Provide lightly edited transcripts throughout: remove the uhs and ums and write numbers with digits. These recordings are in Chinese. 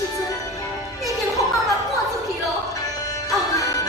时阵，你已经互妈妈赶出去咯。啊！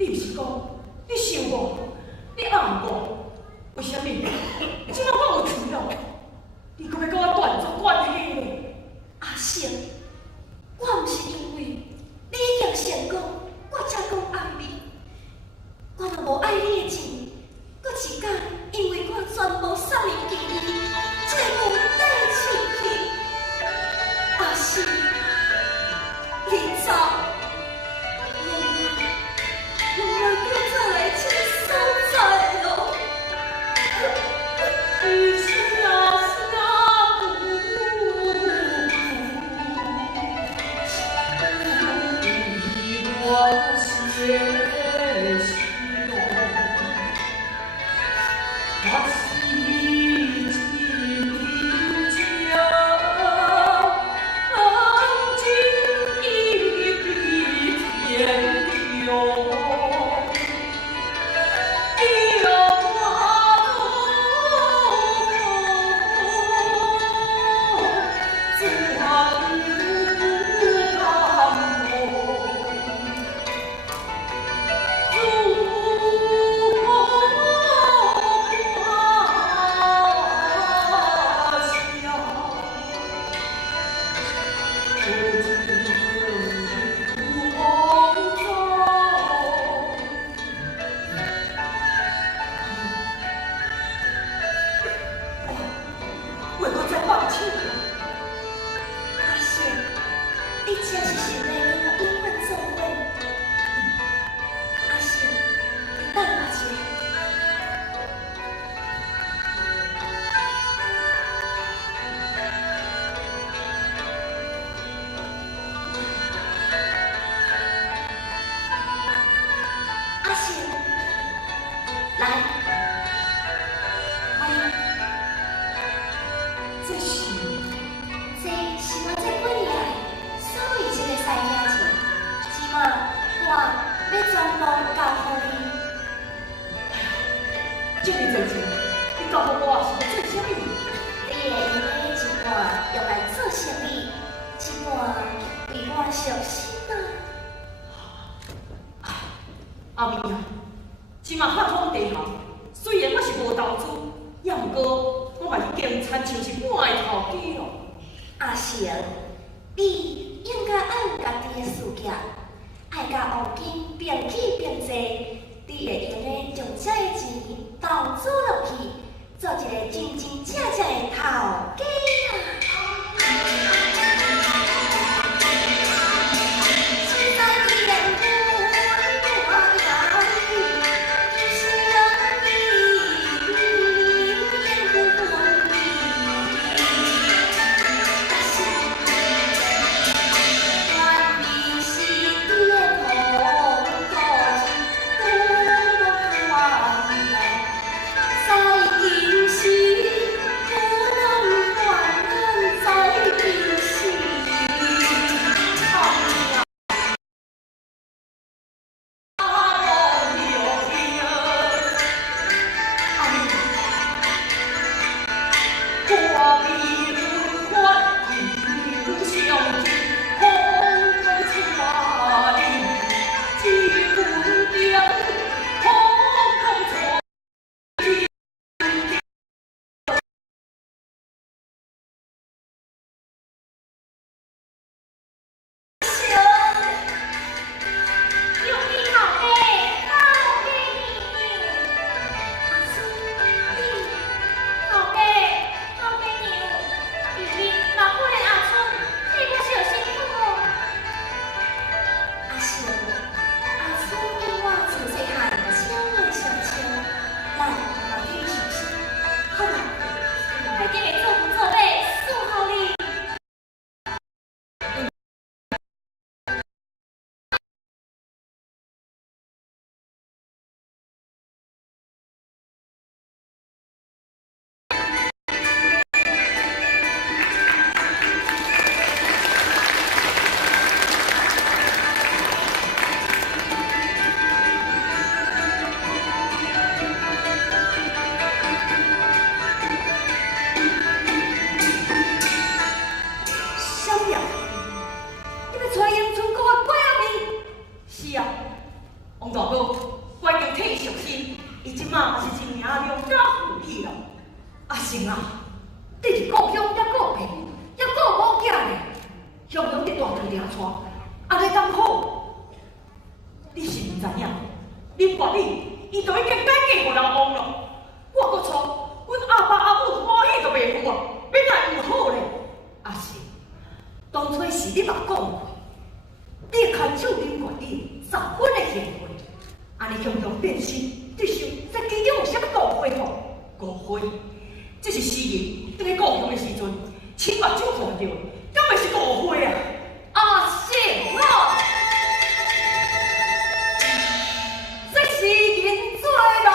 你毋是讲你想我，你爱我，为什么？即摆我有厝了，你阁要甲我断绝关系呢？阿成，我毋是因为你已经成功，我才讲爱你。我若无爱你的情，搁一天因为我全部送伊给你，才无底出去。阿成，你走，原来搁再来这个所在咯。是啊是啊，我写。这么多钱，你交予我是要做啥物？你会用的一半用来做生意，一半为我伤心啊！阿明啊，即马发展地行，虽然我是无投资，也毋过我嘛已经参像是半个头家咯。阿成，你应该爱有家己的事业，爱甲黄金并起并坐，你会用的将这个钱投资落去，做一个真真正正的头家啊！王大哥，成啊，你是故乡还顾朋友，还顾某囝呢，向阳伫大地掠带，安尼敢好？你是毋知影，林国礼伊都已经改嫁互人王了。我搁错，阮阿爸阿母欢喜都袂赴啊，要来有好咧。阿是，当初是你嘛讲过，你牵手林国礼十分的贤惠，安尼向阳变心，对想这其中有啥物误会吼？误会，这是诗人伫咧故乡的时阵，亲目睭看到，敢会是误会啊？阿是啊，这诗人做人。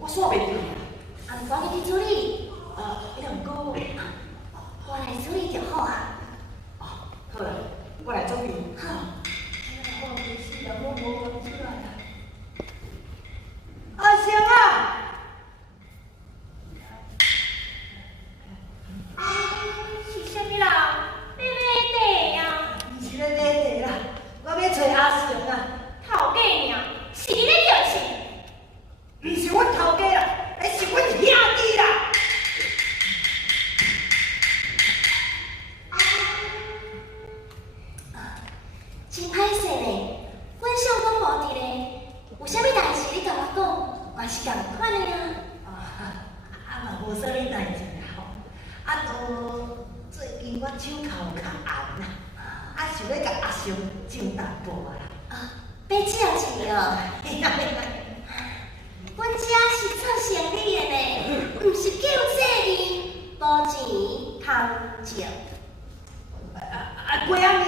我煞袂对啊！啊，我给你处理，两个，我来处理就好啊。哦，好啦，我来处理。好。我没事啦，我无讲出来啦。阿成啊！是啥物啦？你买地啊？你是咧买地啦？我要找阿成啊。头家尔，是你咧叫是？毋是阮头家啦，是阮兄弟啦。真歹势呢，阮相公无伫咧，有啥物代志你甲我讲，嘛是共款的啊。嘛无啥物代志啦吼。最近我手头较红啦，想要甲阿雄种淡薄啦。要借钱哦。阮遮是做生意的呢，毋是叫做你无钱通借。贵阿姨，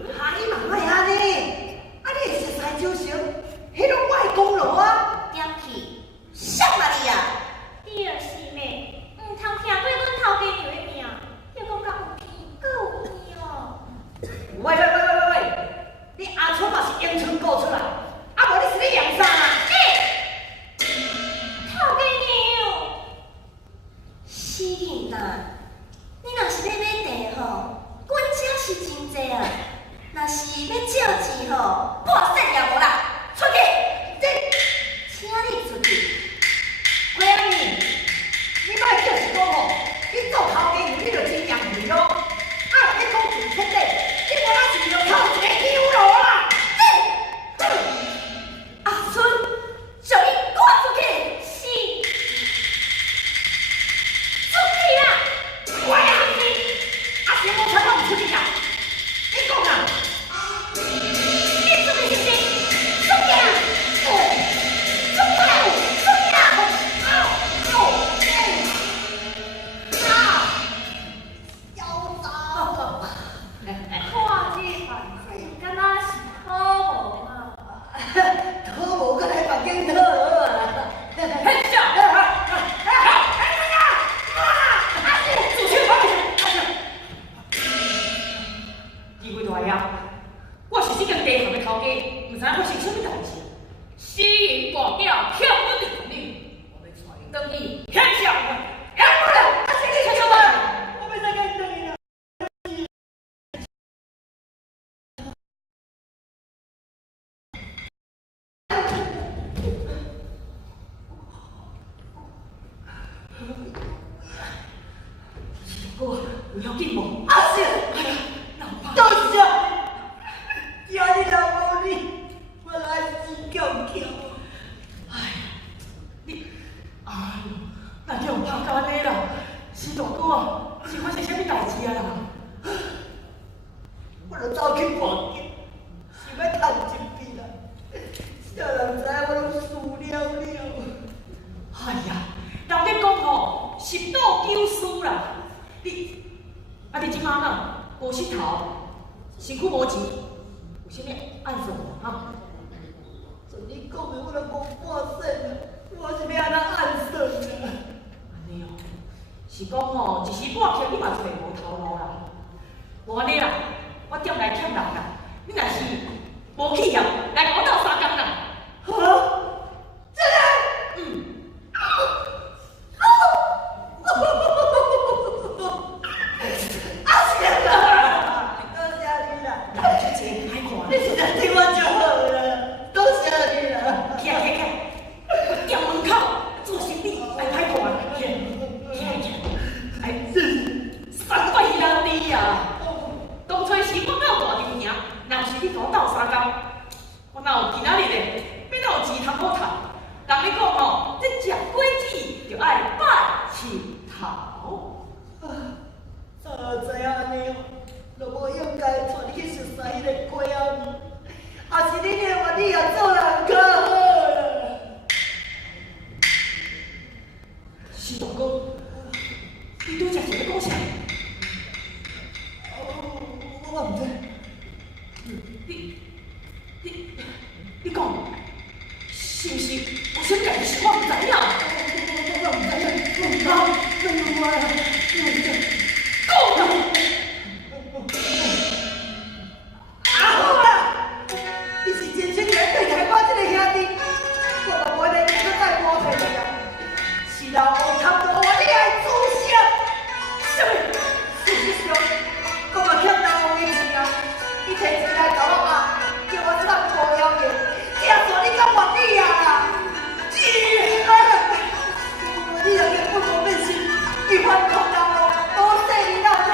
你嘛莫安尼，你会熟悉招商，迄拢我的功劳啊。点去，什么你啊？就是呢，毋通听对阮头家娘的命，要讲甲有偏够有偏哦。喂，你阿春嘛是阳春顾出来，无你是咧养啥啊？头家娘，死囡仔，你若是要买地吼，阮遮是真济啊。若是要借钱吼，半仙也无啦，出去！请你出去。贵阿姨，你莫就是讲吼，你做头家你就真样去咯。你讲真切底，你我那是要靠一个香炉啦。阿春，叫你赶出去！是，出去啦！喂啊！阿雄无传我唔出去啊！你讲啊！你出去是谁？出去啦！看你办事，敢若是好无嘛？讨无搁来房间讨啊！嘿笑！机会大呀！我是这间地行的头家，唔知发生什么代志。私营挂表骗我的女，我要带你回去天下。我没再跟你等你了。不要紧无？阿雄，多谢，今日若无你，我来死翘翘。哎，你，那叫拍到安尼啦，死大哥啊，是发生什么代志啊啦？我就走去房间，想要趁一笔啦，啥人知我拢输了了。哎呀，人咧讲吼，十赌九输啦，你即马呐无膝头，身躯无钱，有啥物暗算无哈？像你讲的，我都讲半仙啊，我是要安怎暗算啊？安尼哦，是讲吼一时半刻你嘛找无头路啦。无安尼啦，我点来欠人啦，你若是无去啊，来甲我斗三工啦。哈？真的？嗯。你是在对我就好了，多谢你啦！起，我店门口做生意爱歹看，起，哎，三怪兄弟啊！当初时我哪有大条命，若是你甲我斗三工，我哪有今仔日嘞？要哪有钱通好趁？人咧讲吼，这食果子就爱拜树头。知影安尼哦。就无应该带你去熟悉迄个鬼仔面，也是你认为你也做人较好啦。是大哥，你拄则是咧讲啥？我唔知。你讲，是毋是有啥代志我唔知影？我唔知，讲。好啦，你是真心来对待我这个兄弟，我嘛无能力再多退你啊。是老王差不多，你爱自杀？什么？事实上，我嘛欠老王的钱啊！你摕钱来甲我压，叫我送无要紧，这样做你敢愿意啊？你若根本无本事，你反抗人哦，多谢你老弟。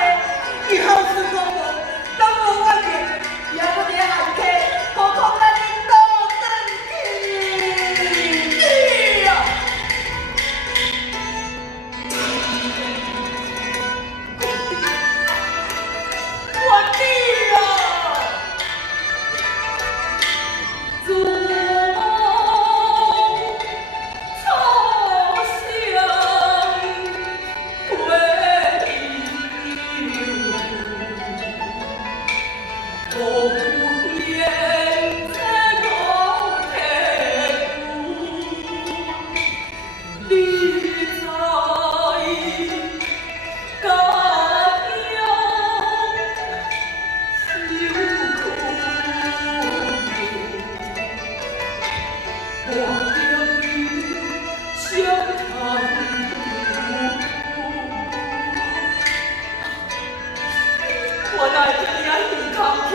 我乃天意空气，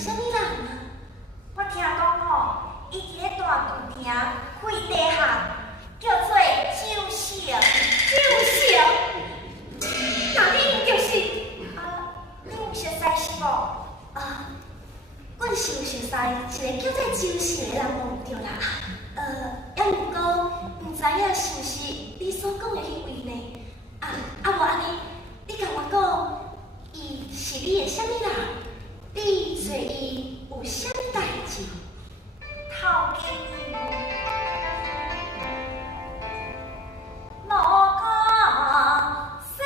啥物人啊？我听讲吼，伊伫咧大厝埕开茶行，叫做周成。周成，那你就是你有熟悉是无？阮是有熟悉一个叫做周成的人无对啦。也毋过毋知影是毋是你所讲的迄位呢？无安尼，你甲我讲，伊是你的啥物人？你找伊有啥物代志？头家娘，莫讲生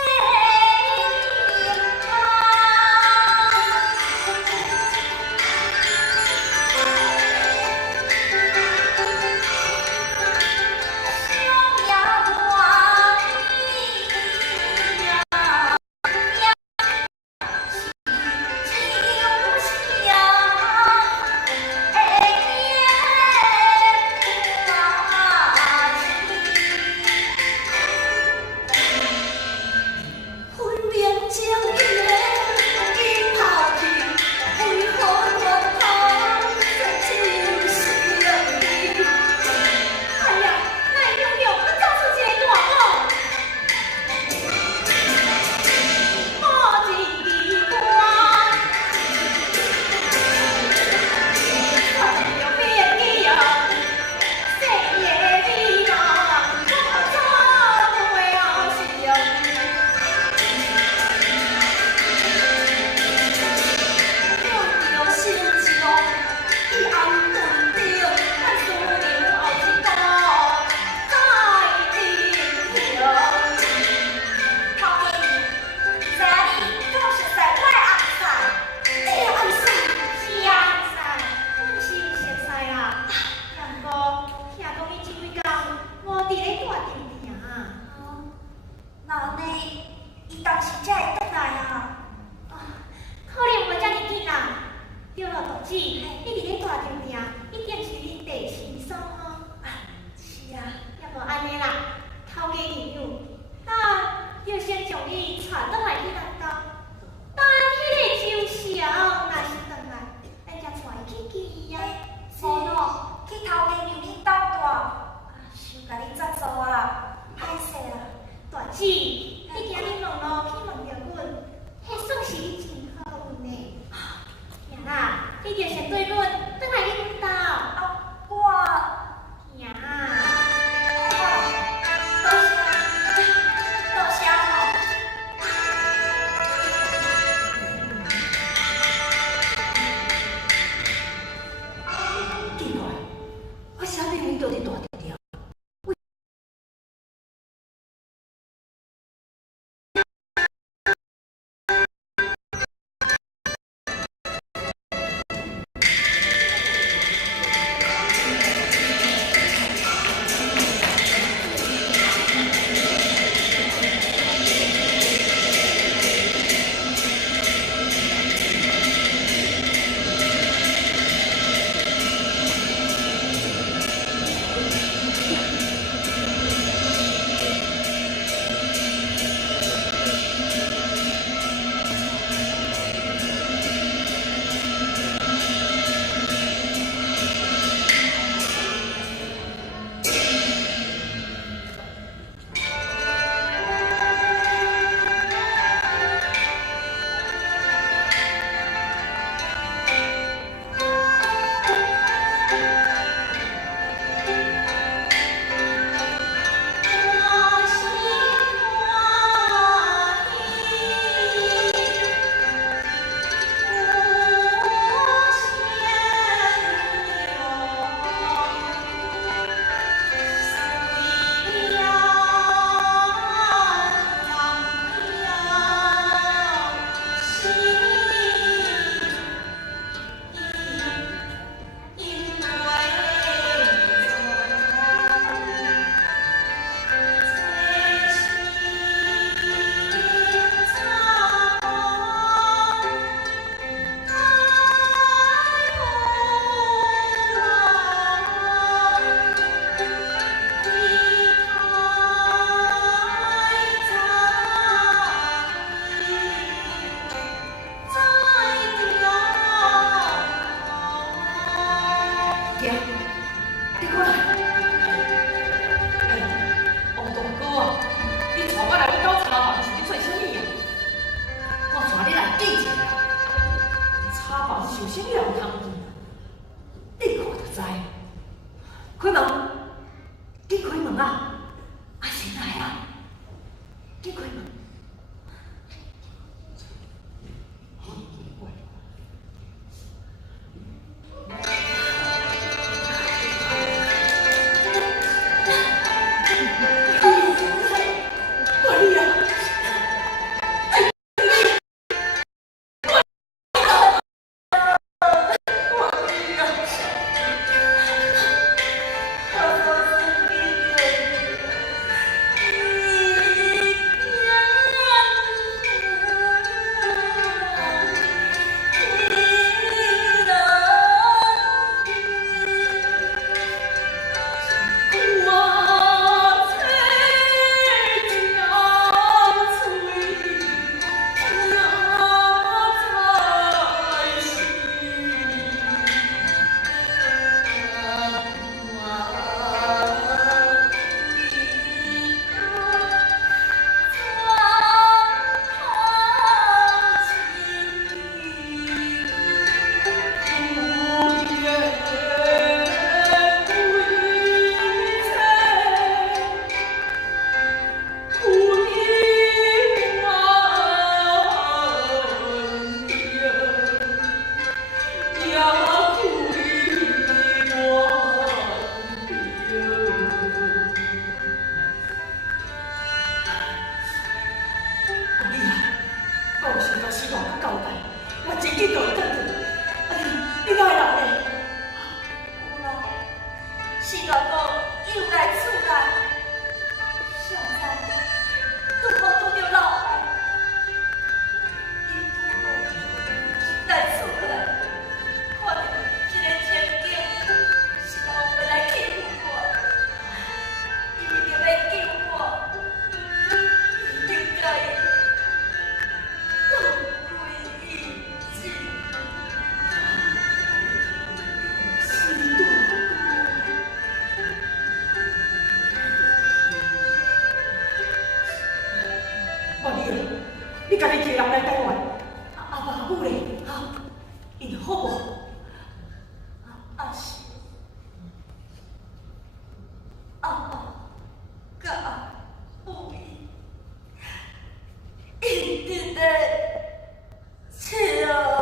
你开门。你家己一个人来台湾，阿爸阿母咧，因好无？阿是，阿爸甲阿母伊直咧笑。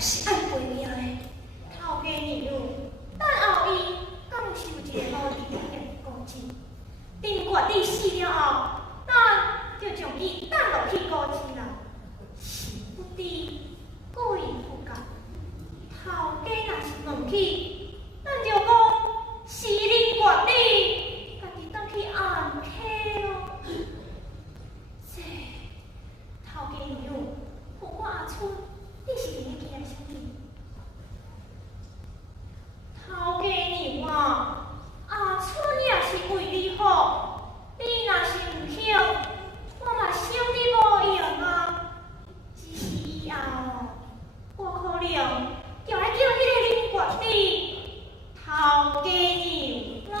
是爱陪命的。头家年幼，等后伊敢有是有一个无离的孤亲？等月底死了后，咱就将伊等落去孤亲啦。是不知贵不价，头家若是问起，咱就讲是恁月底家己当去按客咯。这头家年幼，互我阿春，你是伫咧惊啥物？头家娘啊，阿春也是为你好，你若是唔肯，我嘛想你无用啊。只是以后，我可能就来叫迄个恁月底头家娘咯。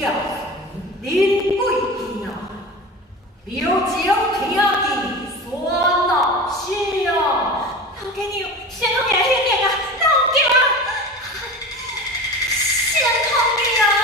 家林贵兄，刘景听见酸恼声。老家娘，先公爷兄弟啊，老叫啊，先公爷啊！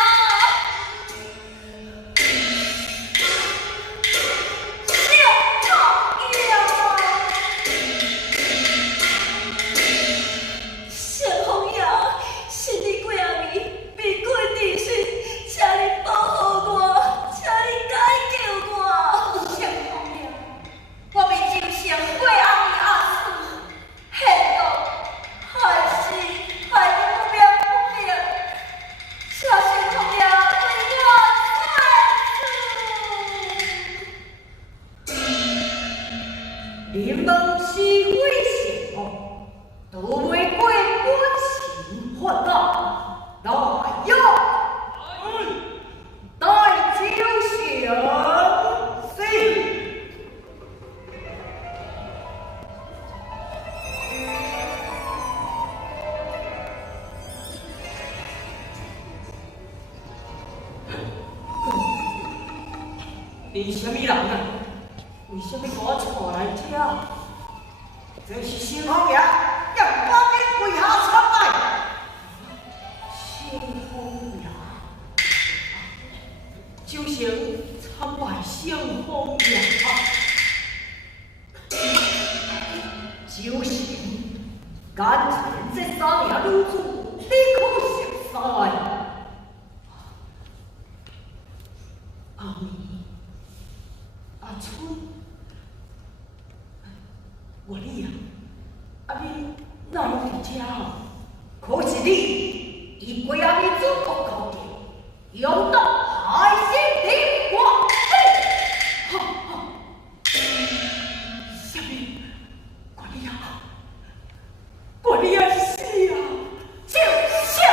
林梦是为什么都为贵国情换大？来呀！带酒相随。你什么人啊？为什么把我带来这？这是新红爷，让我给跪下参拜。新红爷，就请参拜新红爷啊！就是眼前这三名女子，你可熟悉？阿弥、阿春。我你呀，阿你哪有伫遮？可是你以归阿你主公考虑，用到海心的话，哈哈，什么？我你呀是啊，就是啊。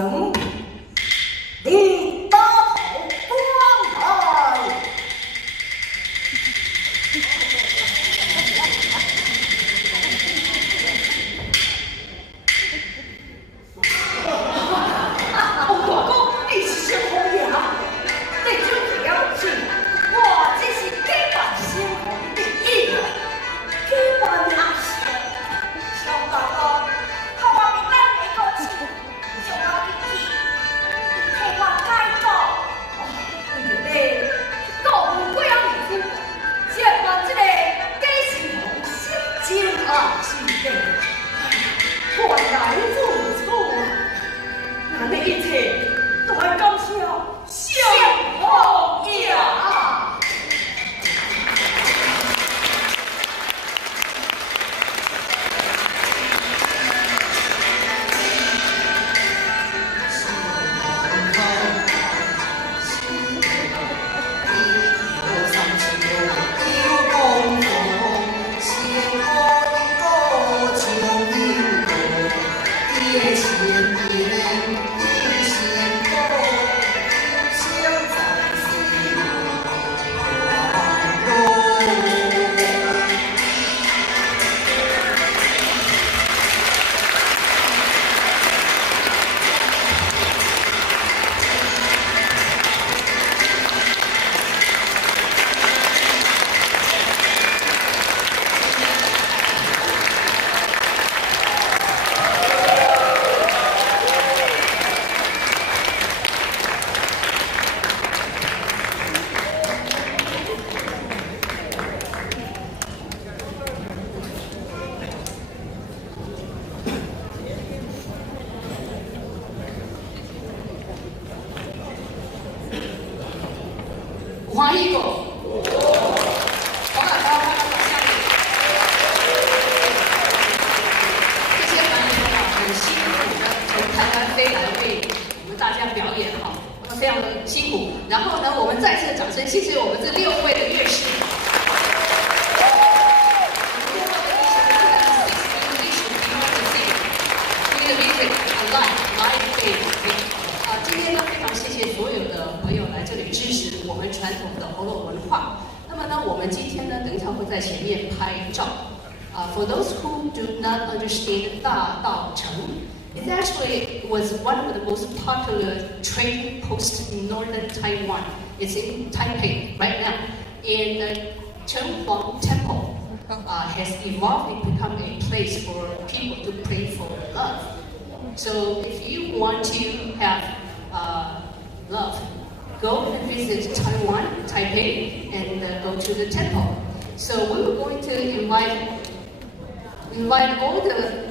能，你打头光来。王大哥，你是什么人？你准备了去，我只是假扮先锋的一员，假扮也是。小大哥，靠我比咱美国钱，上我进去，替我解毒。为着你告我几样面子，先把这个假先锋心情是的，原来如此啊！那你一切都要感谢相公呀！欢迎我，黄大高，这些男人啊，很辛苦的从台湾飞来为我们大家表演哈，他们非常的辛苦。然后呢，我们再次的掌声，谢谢我们这6位的乐师。今天呢，非常谢谢所有的朋友来这里支持我们传统的喉咙文化。那么呢，我们今天呢，等一下会在前面拍照。For those who do not understand 大稻埕, it actually was one of the most popular trading posts in northern Taiwan. It's in Taipei right now. And the Chen Huang Temple has evolved and become a place for people to pray for love. So if you want to have love, go and visit Taiwan, Taipei, and go to the temple. So we were going to invite all the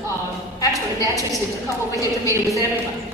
actors and actresses to come over here to meet with everybody.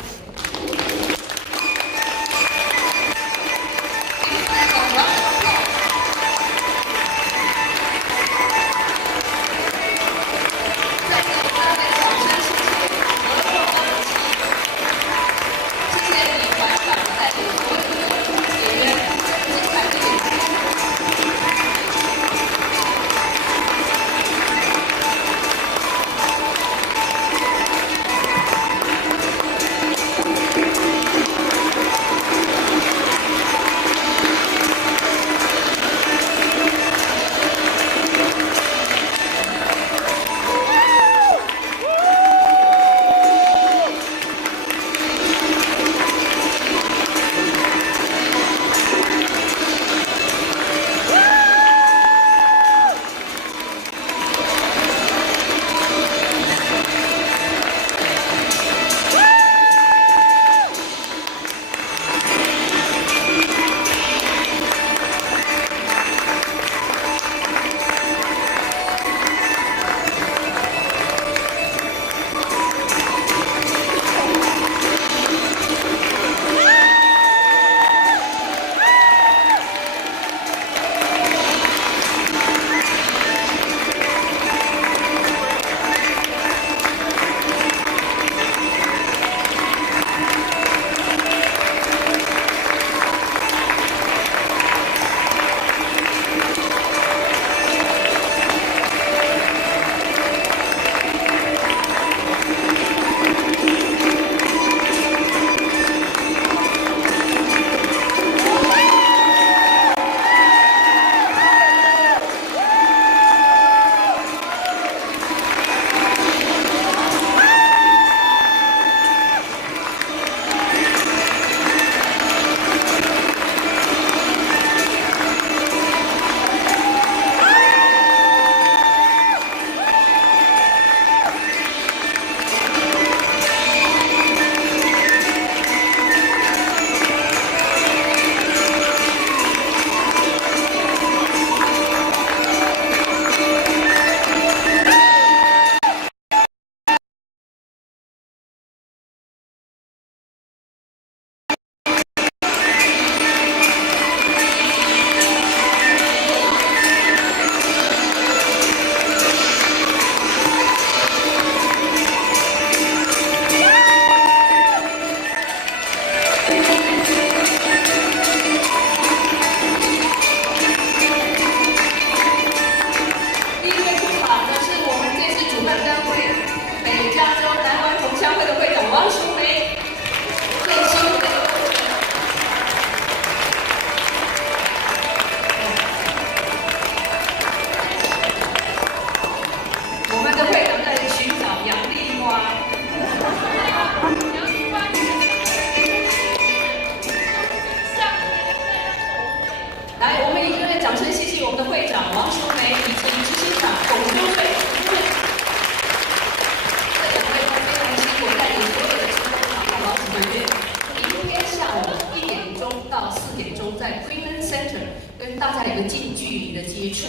大家有一个近距离的接触。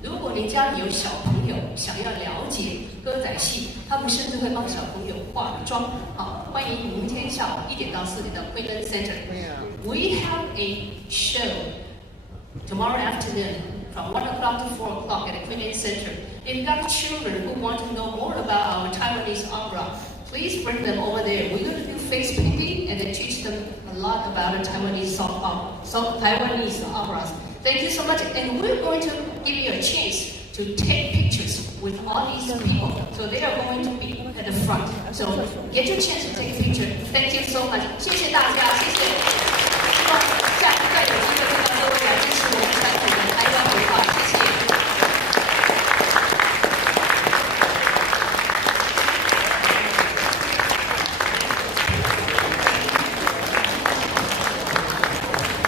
如果您家里有小朋友想要了解歌仔戏，他们甚至会帮小朋友化妆。好，欢迎明天下午1点到4点到 Queenland Center. We have a show tomorrow afternoon from 1 o'clock to 4 o'clock at the Queenland Center. If you've got children who want to know more about our Taiwanese opera, please bring them over there. We're going to do face painting and then teach them a lot about the Taiwanese Taiwanese operas. Thank you so much. And we're going to give you a chance to take pictures with all these people. So they are going to be at the front. So get your chance to take a picture. Thank you so much. 谢谢大家，谢谢。希望下次再有机会看到各位来支持我们传统的